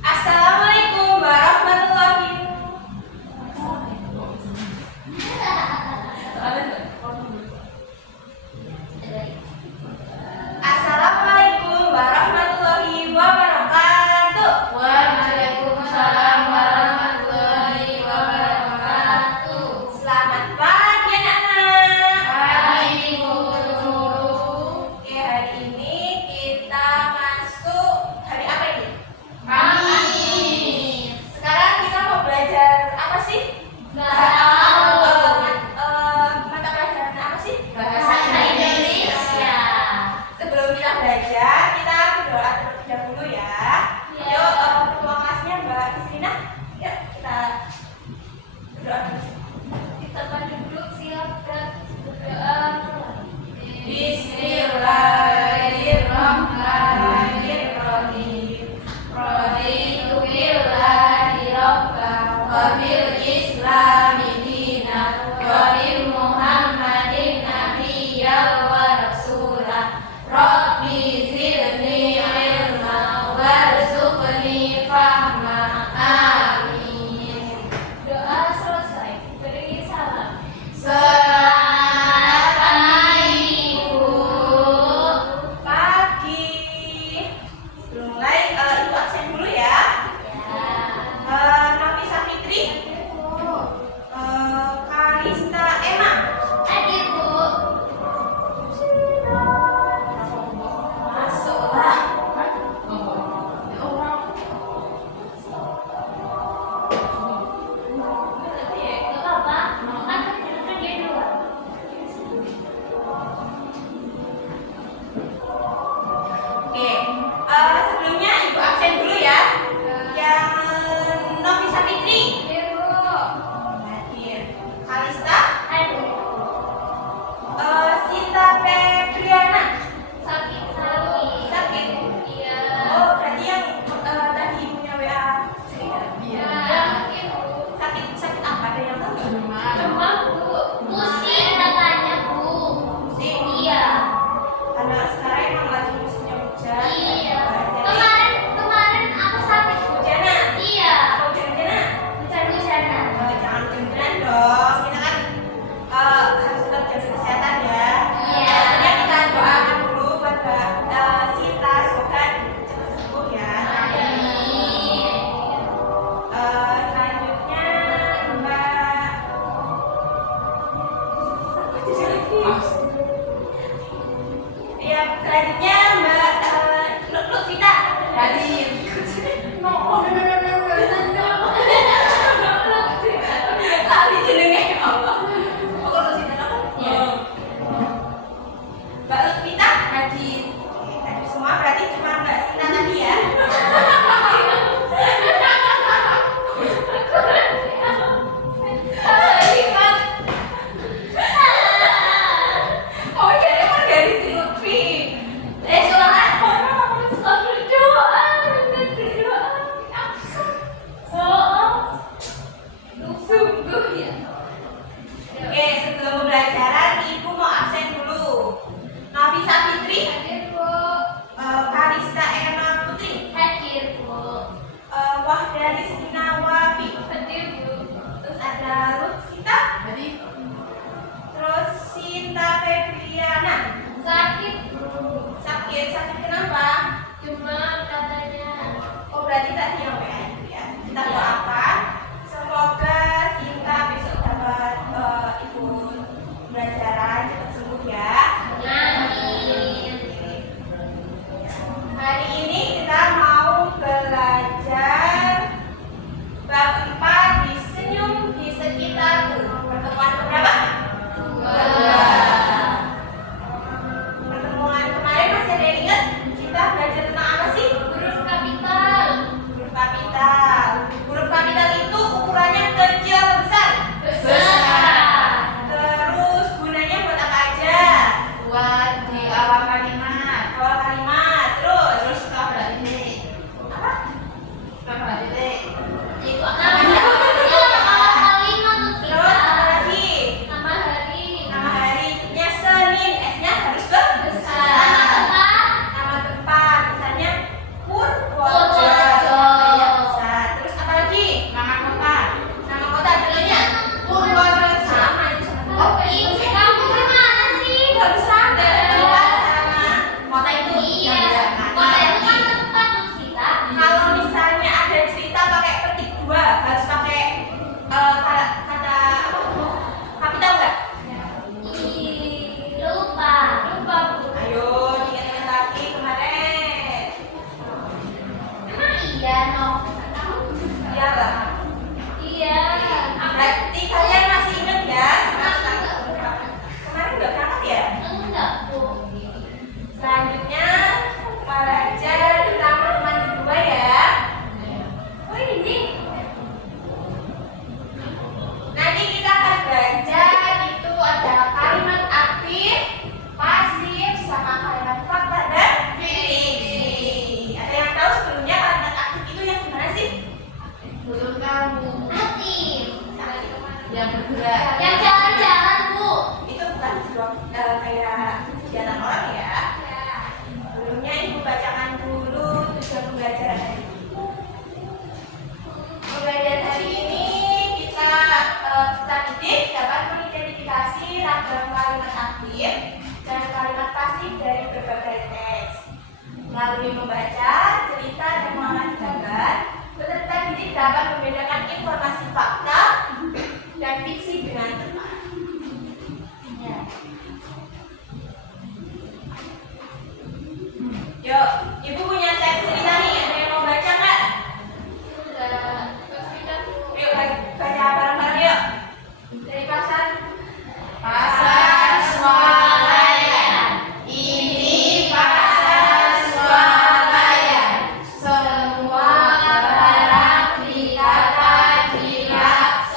Assalamualaikum warahmatullahi Assalamualaikum warahmatullahi wabarakatuh. Waalaikumsalam warahmatullahi wabarakatuh. Selamat pagi anak-anak. Pagi Bu. Oke, hari ini kita masuk hari apa ini? Kamis. Sekarang kita mau belajar apa sih? Mata pelajaran apa sih? Bahasa Indonesia. Sebelum kita belajar, kita berdoa terlebih dahulu ya. Ya. Yuk, ketua kelasnya Mbak Isrina. Yuk, kita berdoa dulu. Kita pada duduk siap dan berdoa. Bismillahirrahmanirrahim. Raditu billahi rabban wa bil islami dinan wa bi Muhammadin nabiyyan wa rasulah. Rabbi zidni ilma warzuqni fahma. Amin. Doa selesai. Beri salam. Selamat pagi, Bu. Pagi. Sebelum mulai, Ibu absen dulu ya. Nafisa Fitri, Berarti kalian masih ingat ya sama kemarin udah berangkat ya? Enggak, Bu. Selanjutnya membaca di kamar mandi 2 ya. Oh, ini. Nanti kita akan baca itu ada kalimat aktif, pasif, sama kalimat fakta dan fiksi. Ada yang tahu sebelumnya kalimat aktif itu yang gimana sih? Belum tahu. Aktif. Yang bergerak. Yang jalan-jalan, Bu. Itu bukan sebuah kayak kegiatan orang ya. Sebelumnya ibu bacakan dulu tujuan pembelajaran hari ini. Pembelajaran hari ini kita peserta didik dapat mengidentifikasi ragam kalimat aktif dan kalimat pasif dari berbagai teks. Melalui membaca, cerita, dan mengamati gambar, peserta didik dapat membedakan informasi fakta dan fiksi dengan tepat. Ya. Yuk, ibu punya teks cerita nih, ada yang mau baca nggak? Yuk, baca bareng-bareng yuk. Dari pasar. Pasar swalayan. Ini pasar swalayan. Semua barang ditata di rak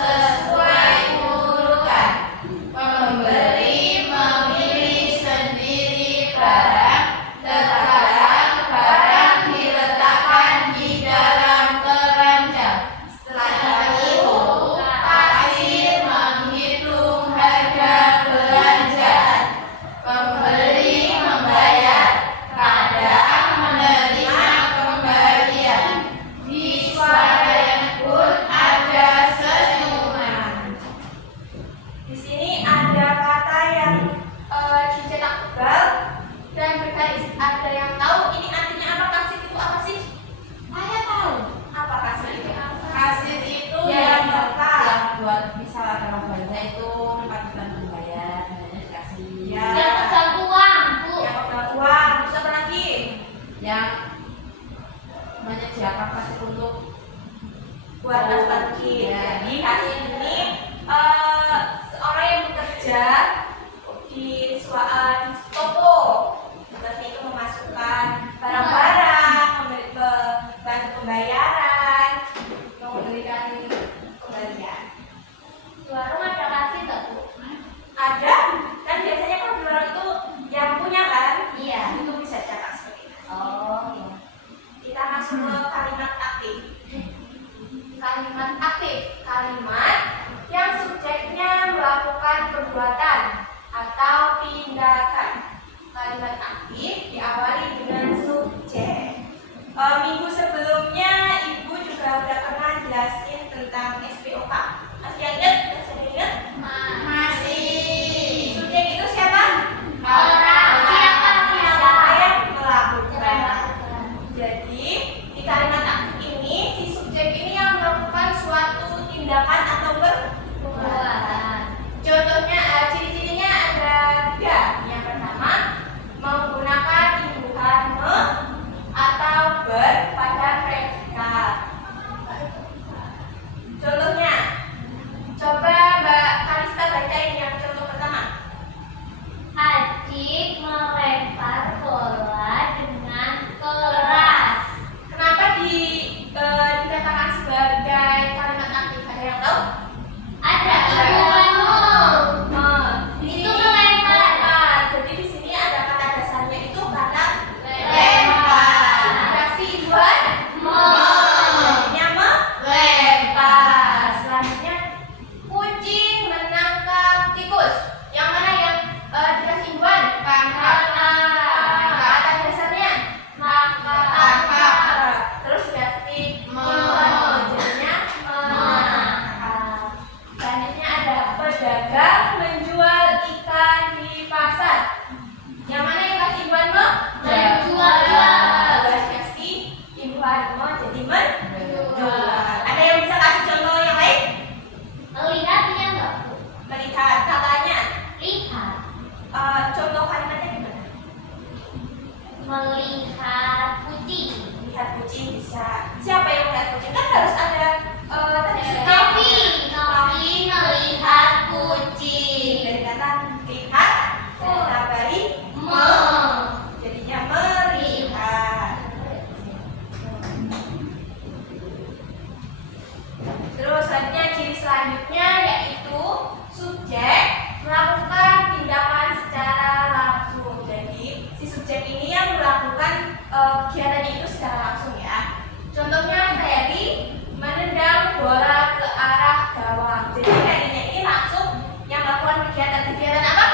subjek melakukan tindakan secara langsung. Jadi si subjek ini yang melakukan kegiatannya itu secara langsung ya. Contohnya Ferry menendang bola ke arah gawang. Jadi Ferry-nya ini langsung yang melakukan kegiatan apa?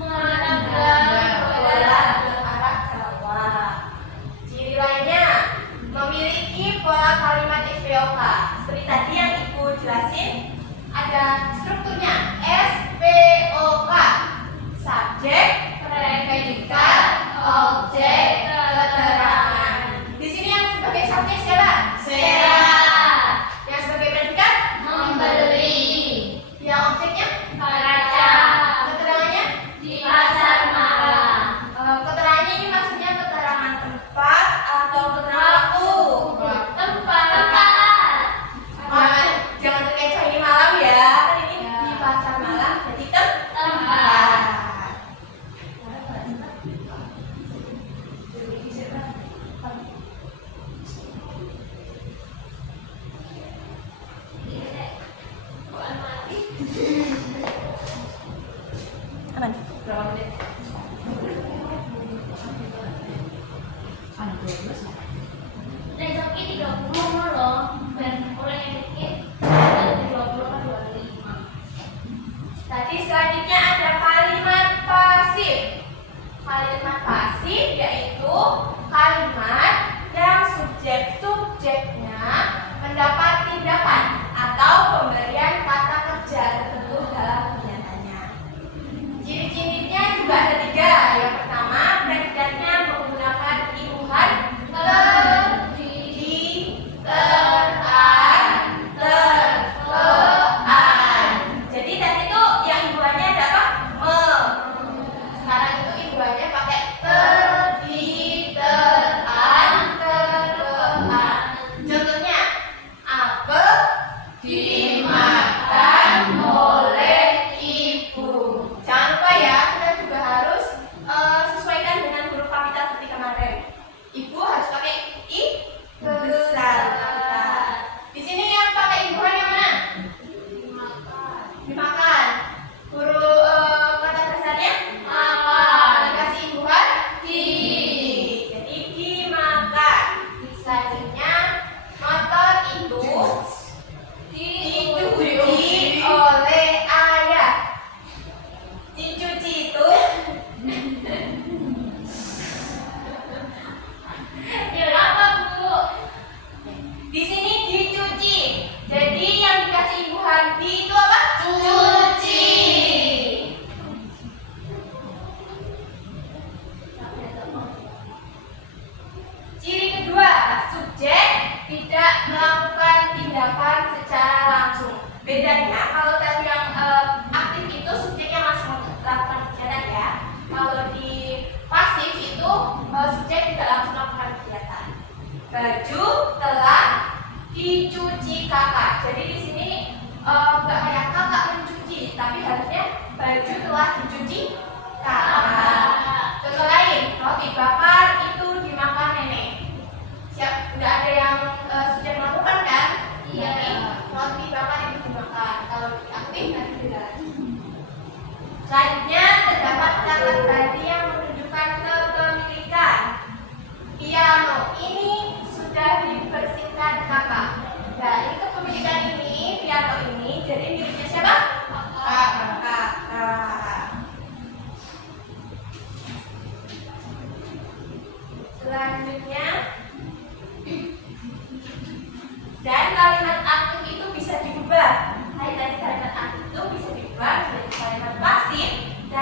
Menendang Bola ke arah gawang. Ciri lainnya memiliki pola kalimat SPOK. Seperti tadi yang Ibu jelasin, ada strukturnya SPOK. Subjek, predikat, objek, keterangan. Di sini yang sebagai subjek siapa? Saya Yang sebagai predikat? membeli Yang objeknya? kaca Keterangannya? di pasar malam. Keterangannya ini maksudnya keterangan tempat atau keterangan waktu? Tempat. Jangan terkecoh ini malam ya. Kan ini di pasar malam jadi tempat. Aman. Berapa menit? Anu 12 ya? Dan sampai 30 loh. Dan orang yang dikit dari 20 ke 25. Tadi selanjutnya ada kalimat pasif. Kalimat pasif yaitu kalimat yang subjeknya mendapat tindakan atau pemberian kata kerja tertentu dalam kegiatannya. Ciri-cirinya juga ada 3. Yang pertama, predikatnya menggunakan imbuhan di, teraan. Jadi tadi tuh yang imbuhannya ada apa? Sekarang itu imbuhannya pakai di, teraan. Contohnya, apel dimakan oleh ibu. Jangan lupa ya, kita juga harus sesuaikan dengan huruf kapital seperti kemarin. Ibu harus pakai I besar kapital. Di sini yang pakai imbuhan yang mana? Dimakan. Huruf kata dasarnya dikasih imbuhan di. Jadi dimakan. Selanjutnya motor itu dicuci oleh ayah. Dicuci itu Ya apa Bu? di sini dicuci. Jadi yang dikasih imbuhan di itu apa? Cuci. Ciri kedua, subjek tidak melakukan tindakan secara langsung. Bedanya kalau tadi yang aktif itu subjeknya langsung melakukan kegiatan ya. Kalau di pasif itu subjek tidak langsung melakukan kegiatan. Baju telah dicuci kakak. Jadi di sini nggak kayak kakak mencuci, tapi harusnya baju telah dicuci kakak. Contoh lain, roti bakar itu dimakan nenek. Siap, nggak ada yang subjek melakukan kan? Iya. Jadi, roti bakar itu dimakan. Kalau aktif nanti beda lagi. Selanjutnya terdapat kata ganti yang menunjukkan kepemilikan. Piano ini sudah dibersihkan kakak. Dari kepemilikan ini, piano ini jadi miliknya siapa? Kakak. Selanjutnya, dan kalimat aktif itu bisa diubah. Tadi kalimat aktif itu bisa diubah menjadi kalimat pasif dan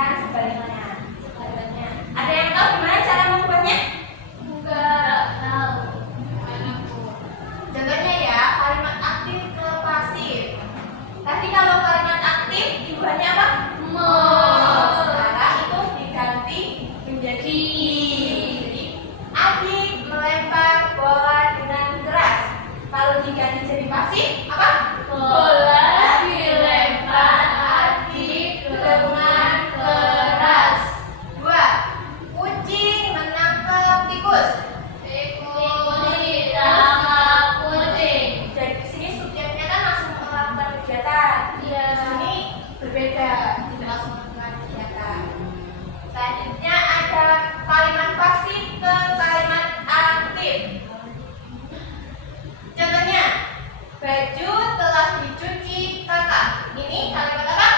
ini kalimat apa?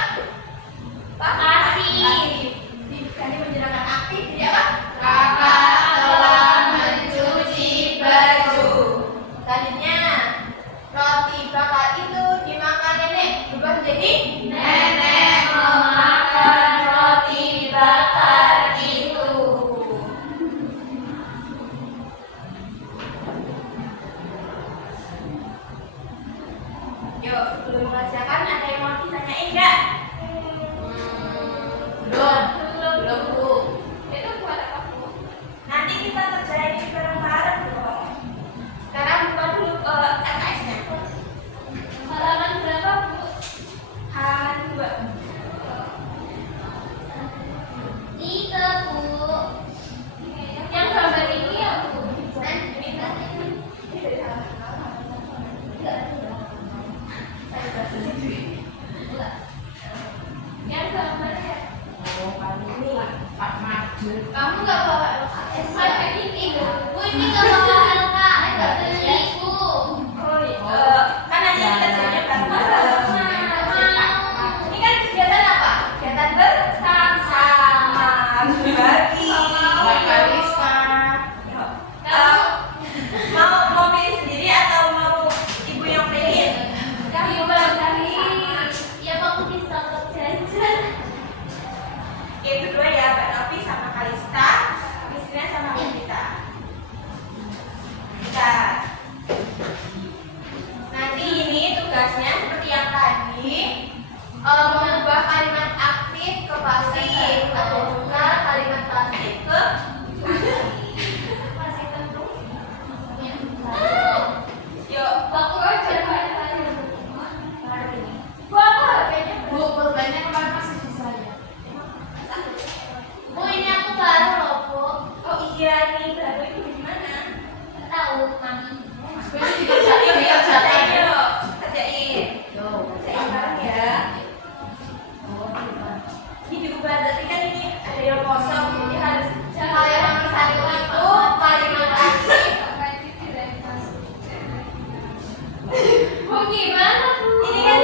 Pasif. Diganti menjelaskan aktif jadi apa? Kakak telah mencuci baju. Selanjutnya roti bakar itu dimakan nenek berubah menjadi Nenek memakan roti bakar itu. Yuk, sebelum mengerjakan ada yang mau ditanyain nggak? Belum Bu. Itu buat apa Bu? Nanti kita kerjain ini bareng-bareng dong. Sekarang buka dulu LKS-nya. Halaman berapa, Bu? Halaman 2. Tiga, Bu. Yang gambar ini ya, Bu? Ini dari halaman Enggak. saya bahasa sendiri. Enggak. Yang gambar ya? Oh, kami Pak Maju. Kamu nggak bawa LKS? Saya ini, Bu. Ini nggak bawa LKS, nggak beli, Bu. Oh iya. Kan nanti kerjanya bareng-bareng. Ini kan kegiatan apa? Kegiatan bersama berbagi. Mbak Kalista. Mau pilih sendiri atau mau ibu yang pilih? Kami bagi. Ya, kamu bisa berjajan. Oke, berdua ya, Mbak Novi sama Kalista, Misrina sama Mita. Kita nanti ini tugasnya seperti yang tadi, mengubah kalimat aktif ke pasif atau juga kalimat pasif ke aktif. Masih tentu. Ya. Yuk, Aku aja hari-hari. buat apa harganya? Bu, pulpennya kemarin masih di saya. Bu, ini aku baru loh, Bu. Oh iya nih, baru itu di mana? Nggak tahu, Mami. Ini dikerjain, dikerjain. Yuk, kerjain. Yo. Kerjain bareng ya. Ini diubah, tapi kan ini ada yang kosong, jadi harus kalimat nomor 1 itu kalimat aktif. Bu, gimana, Bu? Ini kan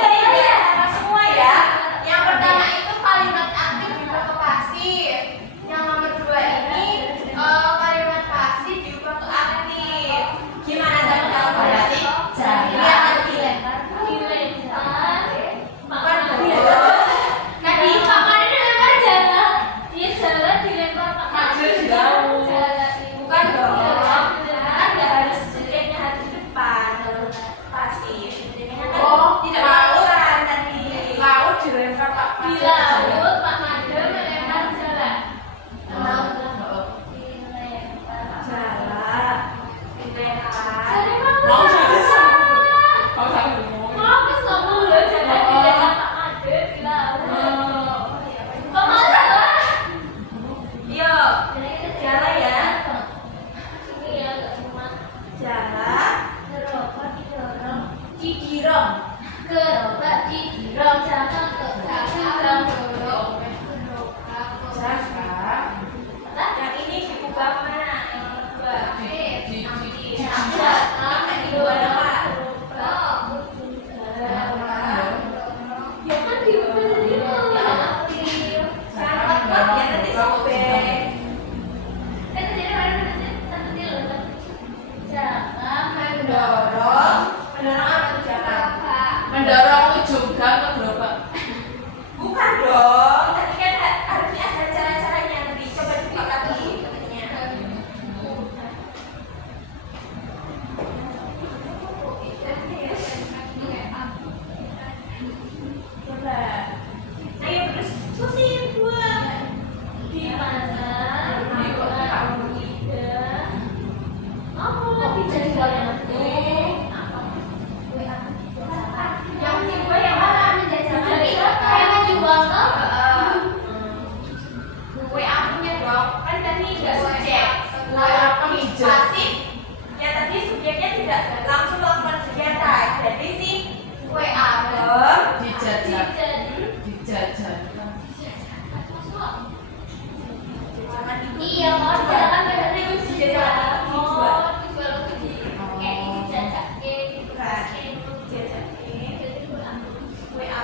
jadi ya sama semua ya. Yang pertama itu kalimat aktif diubah ke pasif. Yang nomor 2 ini kalimat pasif diubah ke aktif. Gimana teman-teman? Berarti Jalan. dia akan dilempar. Dilempar. Bukan Tadi Tadi Pak Made dilempar jalan. Dia jalan dilempar Pak Maju Made. jauh. Jalan. bukan dong. Kan nggak harus subjeknya harus di depan kalau pasif. Subjeknya kan Oh, tidak laut. melakukan tadi. Laut dilempar Pak Di Maju. laut Pak Made melempar jalan. Oh. Dilempar. Jalan. Dilempar. Jadi mau Mau salah. Kau sambil ngomong. Mau ke ngomong loh jalan dilempar Pak Made di laut. Kok mau salah? Yuk, jalan ya. Ini ya agak cuma Jalan. gerobak didorong. Didorong. Gerobak didorong jangan ke belakang dorong. Jaga. Yang ini diubah mana? Yang nomor 2. Jangan Diubah apa? Ya kan diubah tadi mau. Jangan takut ya nanti sobek. Tadi mana tadi loh. Jangan Mendorong. Mendorong apa tuh jangan? Mendorong ujung gang ke gerobak. Bukan dong. Tadi kan harusnya ada cara-caranya lebih. Coba dibuka lagi katanya. Coba. Ayo terus terusin buat. di mana? Apa lagi jadi kalian tuh? Yang kedua yang mana? Jadi kayak menjual toh? WA punya dong. Kan tadi nggak subjek. WA penghijau. Pasif. Ya tadi subjeknya tidak langsung melakukan kegiatan. Jadi si WA dong. Dijajak. Jadi Dijajak. iya mau jalan berarti Itu bisa jajan. oh dijual ke di kayak dijajak gitu Bukan. Jajakin. WA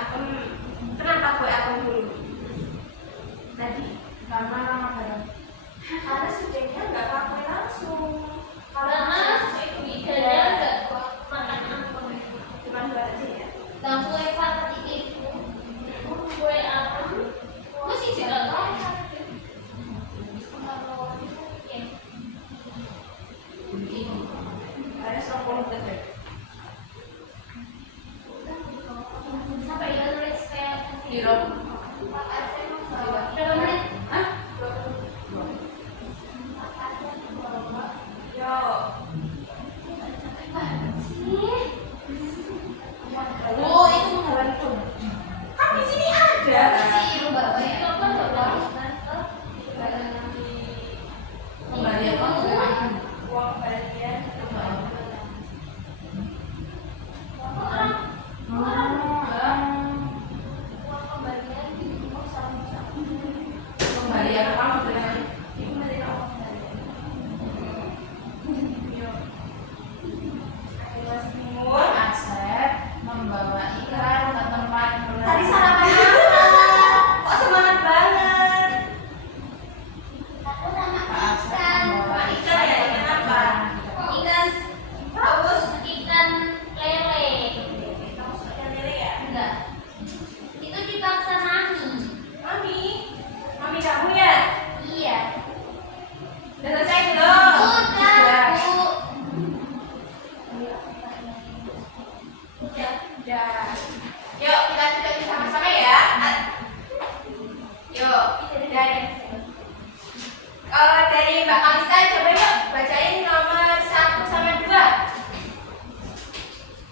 Piro? Berapa menit? Hah? Yo. Oh, itu menghalang tuh. Kan di sini ada. Kembalian apa? Uang kembalian. Kembalian apa maksudnya? Mas Timur. Asep membawa ikan ke tempat Tadi sarapan apa? Kok semangat banget? Asep membawa Ikan ya, ikan apa? Ikan Bagus. ikan lele. Kamu suka ikan lele ya? Enggak. Itu dipaksa mami. Mami, mami kamu ya? Iya. Udah selesai belum? Udah, Bu. Udah. Yuk kita cek sama-sama ya. Yuk, dari dari Mbak Kalista coba yuk bacain nomor 1 sampai 2.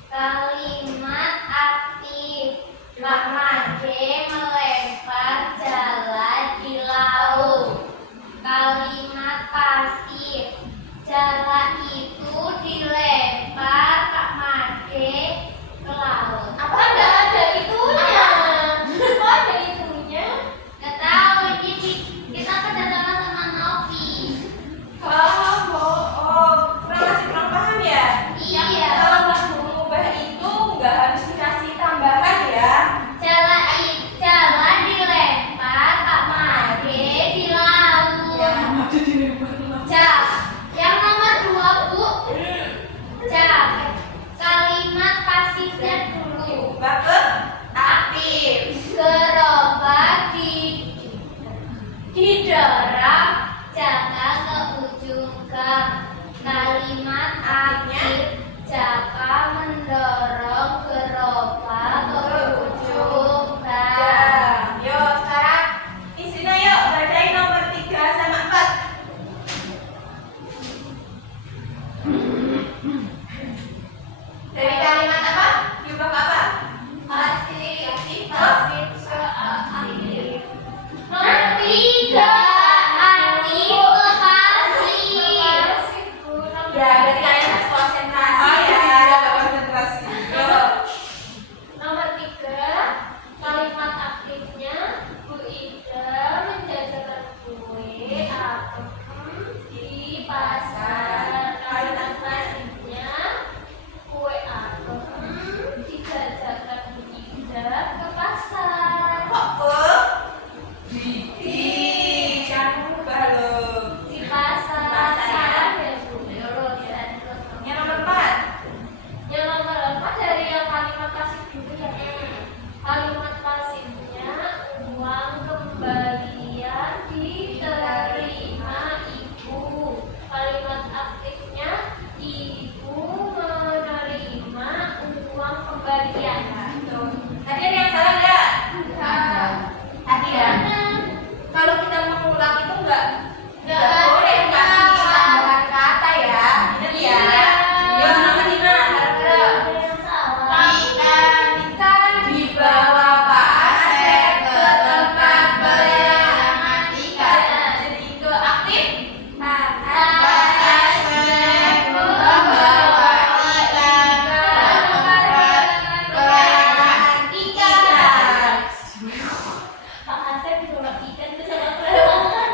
Kalimat aktif. Pak Made melempar jala di laut. Kalimat pasif. Jala itu dilempar Pak Made ke laut. Apa enggak ada itunya? Kok ada itunya? Gak tahu ini kita kerjasama sama Novi. Paham, oh, masih kurang paham ya? Iya. Kalau mau mengubah itu nggak harus dikasih tambahan ya. Jala dilempar Pak Made di laut. Cap. Yang nomor 2, Bu. Cap. Kalimat pasifnya dulu. Ubah ke aktif. Gerobak didorong Jaka ke ujung gang. Kalimat aktif. Jaka mendorong gerobak ke ujung gang. Ya, yuk sekarang di sini yuk bacain nomor 3 sama 4. Dari kalimat apa? Diubah ke apa? Pasif. Pasif. Nomor 3. Aktif ke pasif. Ya, berarti kalian harus konsentrasi ya. Konsentrasi. Yuk. Nomor 3. Kalimat aktifnya Bu Ida menjajakan kue apem di pasar. Kalimat pasifnya kue apem dijajakan Bu Ida ke pasar. Kok ke? Di jangan ubah loh. Di pasar. Pasar ya. Salah ya Bu. Yang nomor 4. Yang nomor 4 dari yang kalimat pasif dulu ya. Kalimat pasifnya uang kembalian diterima ibu. Kalimat aktifnya ibu menerima uang kembalian. Tuh. Tadi ada yang salah nggak? Tadi ya. Kalau kita mengulang itu nggak boleh kasih tambahan kata ya. Ingat ya. Yuk nomor 5. Harap-harap. Ada yang salah. Ikan dibawa Pak Asep ke tempat pelelangan ikan. Jadi ke aktif. Pak Asep membawa ikan ke tempat pelelangan ikan. Pak Asep dibawa ikan ke tempat pelelangan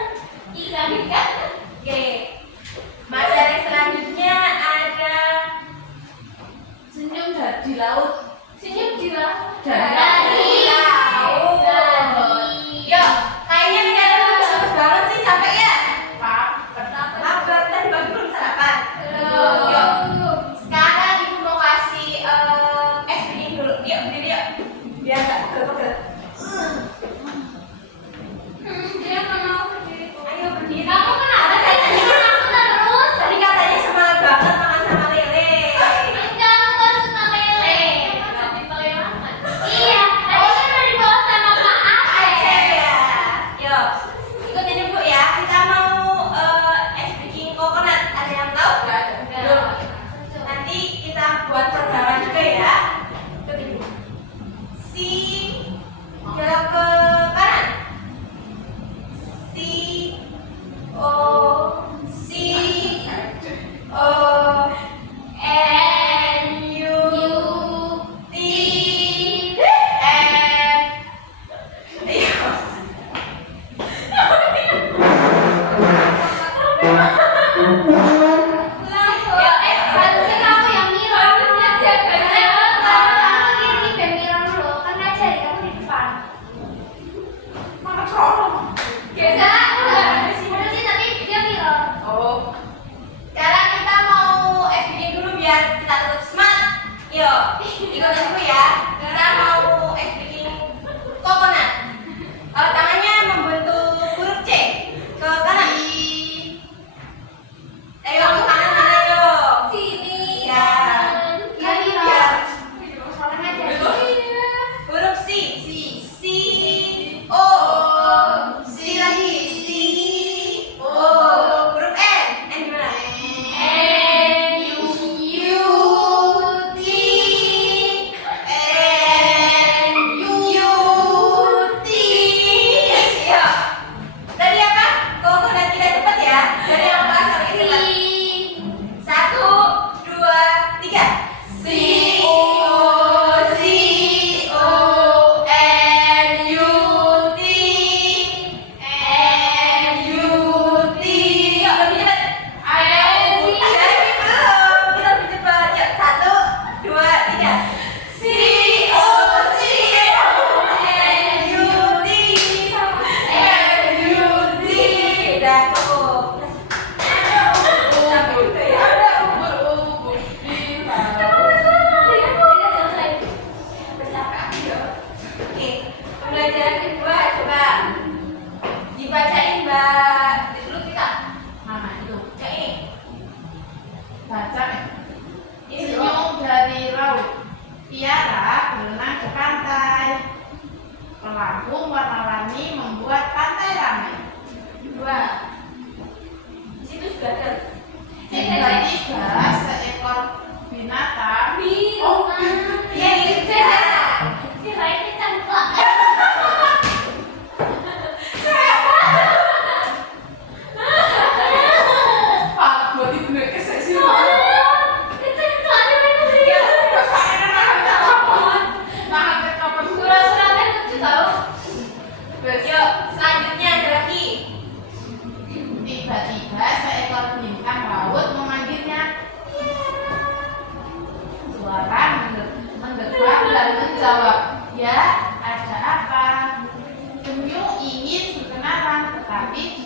ikan. Oke. Materi selanjutnya ada Senyum di laut. Senyum di laut. Dari laut. Yuk, kayaknya ini ada bagus banget sih, capek ya? Lapar, tadi pagi belum sarapan. Yuk, sekarang ibu mau kasih es dingin dulu. Yuk, berdiri yuk. Biar nggak pegel-pegel. Dia mau berdiri. Ayo berdiri. Kamu kenapa sih ngikutin aku terus? Tadi katanya semangat banget makan sama lele. Kamu gak suka lele. Iya, tadi kan udah dibawa sama Pak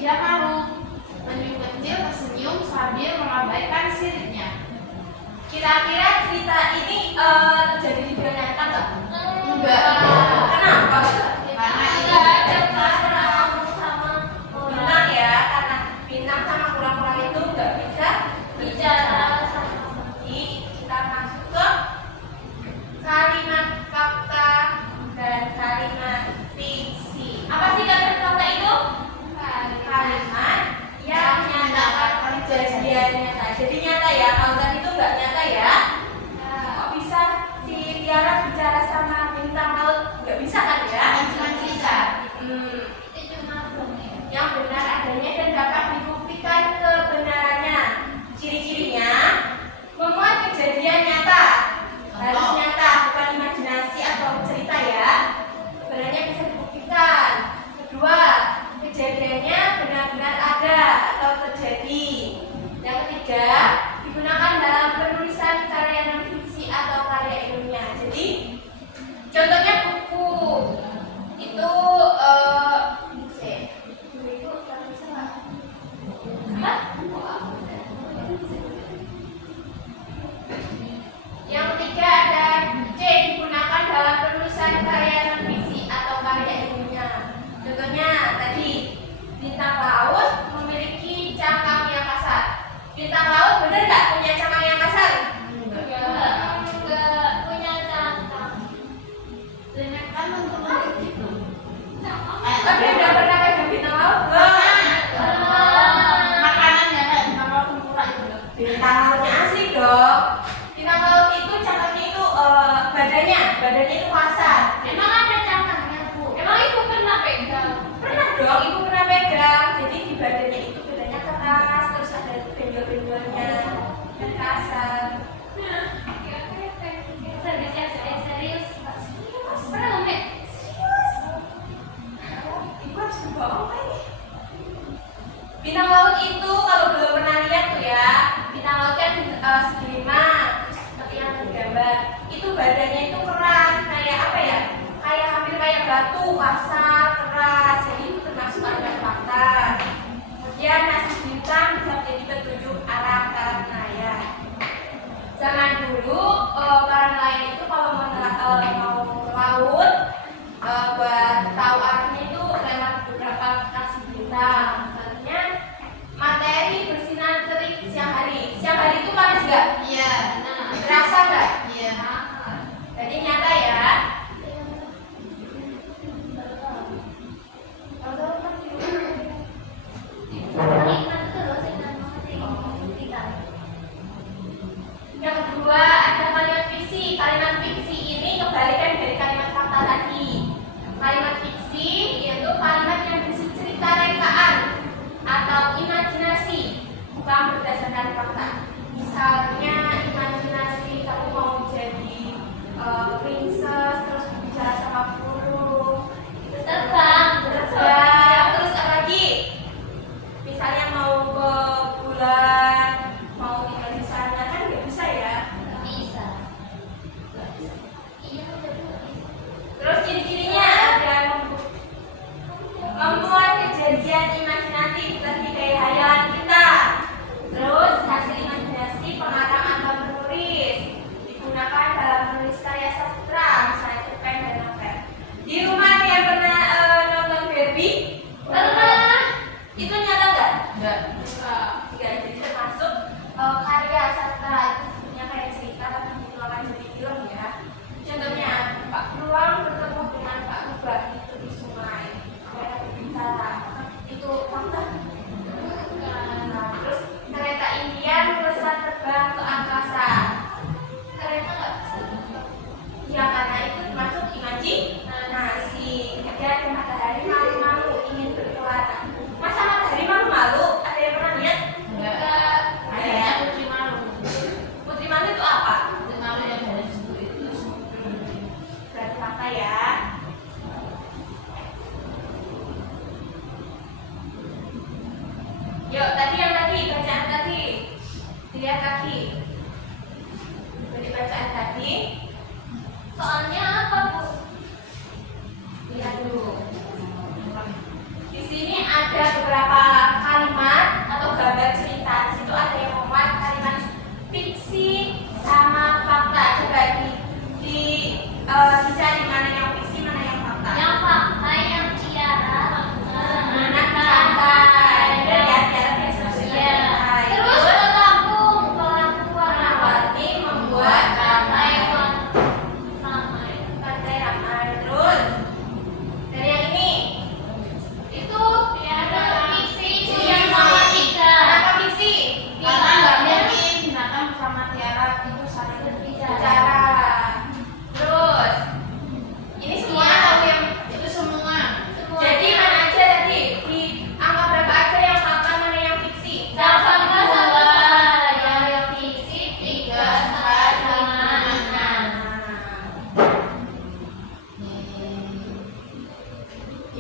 Tidak malu. Penyu kecil tersenyum sambil melambaikan siripnya. Kira-kira cerita ini terjadi di dunia nyata nggak? Enggak. Kenapa? Karena ini Bintang ya, karena bintang sama kura-kura itu nggak bisa bicara Jadi kita masuk ke kalimat fakta dan kalimat fiksi. Apa sih kalimat fakta itu? Kalimat yang menyatakan kejadian nyata. Jadi nyata ya, kalau tadi itu nggak nyata ya. Kok bisa si Tiara bicara sama bintang laut? Nggak bisa kan ya? cuma cerita. itu cuma dongeng. Yang benar adanya dan dapat dibuktikan kebenarannya. Ciri-cirinya memuat kejadian nyata. Harus nyata, bukan imajinasi atau cerita ya. Kebenarannya bisa dibuktikan. Kedua, kejadiannya benar-benar ada atau terjadi. Yang ketiga, digunakan dalam penulisan karya non fiksi atau karya ilmiah. Jadi, contohnya buku itu buku itu bisa nggak? Apa? Yang ketiga ada C, digunakan dalam penulisan karya non fiksi atau karya ilmiah. Contohnya tadi bintang laut memiliki cangkang yang kasar. Bintang laut benar nggak punya cangkang yang kasar? Enggak punya cangkang. Kan untuk begitu. Tapi udah pernah pegang bintang laut? Makanannya kayak nama tempura itu loh. Bintang lautnya asik dong. Bintang laut itu cangkangnya itu badannya itu kasar. Emang ada cangkangnya, Bu? Emang ibu pernah pegang? Pernah dong, ibu pernah pegang. Jadi di badannya itu badannya keras, terus ada benjol-benjolnya dan kasar. Serius. Pernah nggak, Mek? Serius? Ibu harus berbohong kan ini? Bintang laut itu kalau belum pernah lihat tuh ya, bintang laut kan segini terus seperti yang tergambar. Itu badannya itu keras, kayak apa ya? Kayak hampir kayak batu, kasar, keras. Jadi itu termasuk kalimat fakta. Kemudian nasib bintang bisa menjadi petunjuk arah karang nelayan. Zaman dulu para nelayan itu kalau mau laut buat tahu arahnya itu lewat beberapa kasih bintang. Misalnya materi bersinar terik siang hari. Siang hari itu panas nggak? Iya. Terasa nggak? Iya. Jadi nyata ya. Yang kedua ada kalimat fiksi. Kalimat fiksi ini kebalikan dari kalimat fakta tadi. Kalimat fiksi yaitu kalimat yang berisi cerita rekaan atau imajinasi, bukan berdasarkan fakta. Misalnya imajinasi kamu mau jadi princess, terus bicara sama burung, terbang, terus apa lagi? Misalnya mau ke bulan, mau tinggal di sana kan nggak bisa ya. Bisa. Iya, udah. Terus ciri-cirinya ada memuat kejadian imajinatif seperti kayak hayalan kita. Terus hasil imajinasi pengarang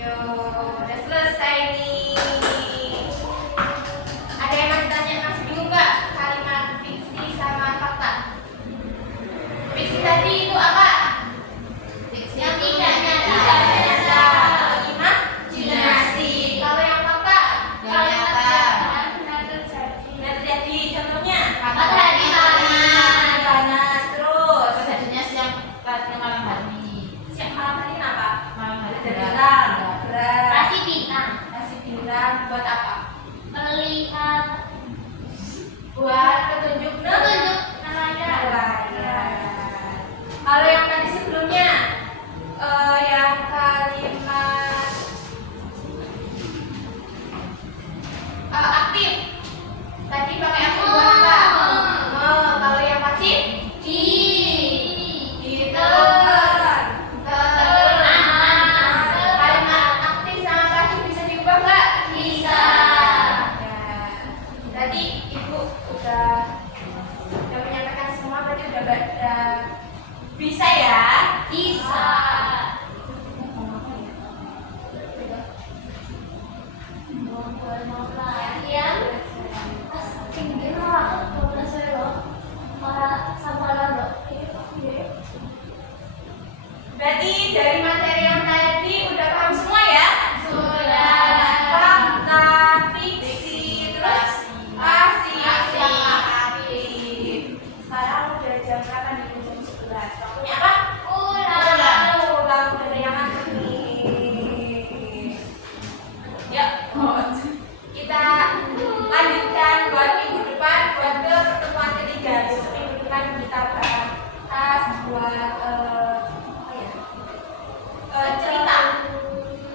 Yo, udah selesai nih. Ada yang masih tanya, masih bingung nggak kalimat fiksi sama fakta? Fiksi tadi itu apa? Fiksi Yang itu tidak nyata. Imajinasi. Kalau yang fakta, yang nyata. benar terjadi. Contohnya, Matahari panas. panas terus. Terjadinya siang tadinya malam hari. Siap malam hari apa? Malam hari Ada berat. bintang. Berat. Kasih bintang. Kasih bintang buat apa? Melihat. Buat petunjuk Petunjuk nelayan. nelayan. Kalau yang tadi sebelumnya, yang kalimat aktif, tadi pakai aktif buat apa? Kalau yang pasif, ditekan. Kalimat aktif sama pasif bisa diubah nggak? Bisa. Ya. Tadi ibu udah menyampaikan semua, berarti udah bisa ya? Bisa. Latihan. Pas tinggi lah, 12 euro. Para sama lado. Berarti dari materi yang tadi udah paham semua ya? Sudah. Fakta, fiksi, terus pasif, sama aktif. Sekarang udah jam berapa nih? Jam 11. Waktunya apa? Ulang. Ulang, udah ada yang ngantuk nih. Yuk, kita lanjutkan buat minggu depan, buat ke pertemuan ketiga. Besok minggu depan kita bahas buat apa ya? Cerita,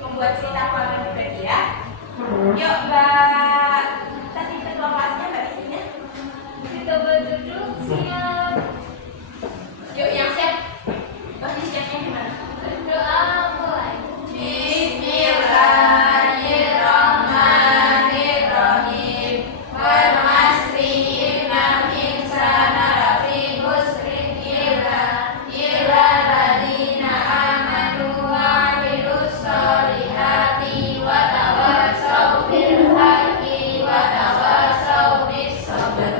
membuat cerita pengalaman pribadi ya. Yuk, Mbak. Tadi ketua kelasnya Mbak istrinya. Kita berduduk siap. Yuk, yang siap. Pasti siapnya gimana? Berdoa mulai. Bismillahirrahmanirrahim. Wal asri innal insana lafi khusrin illa alladziina aamanu wa 'amilus sholihati wa tawassaw bil haqqi wa tawassaw bis sabr.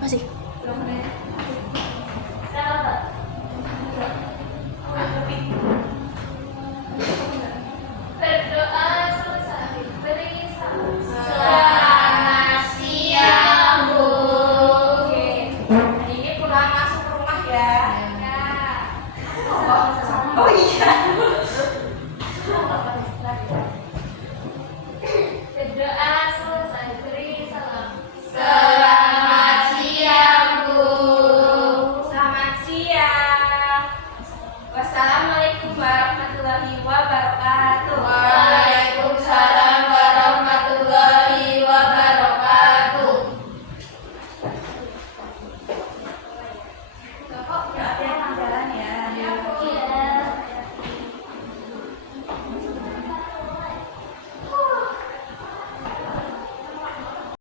Masih. Selamat. Berdoa selesai. Beri salam. Selamat siang, Bu. Oke. Hari ini pulang masuk ke rumah ya. Ya. Oh iya.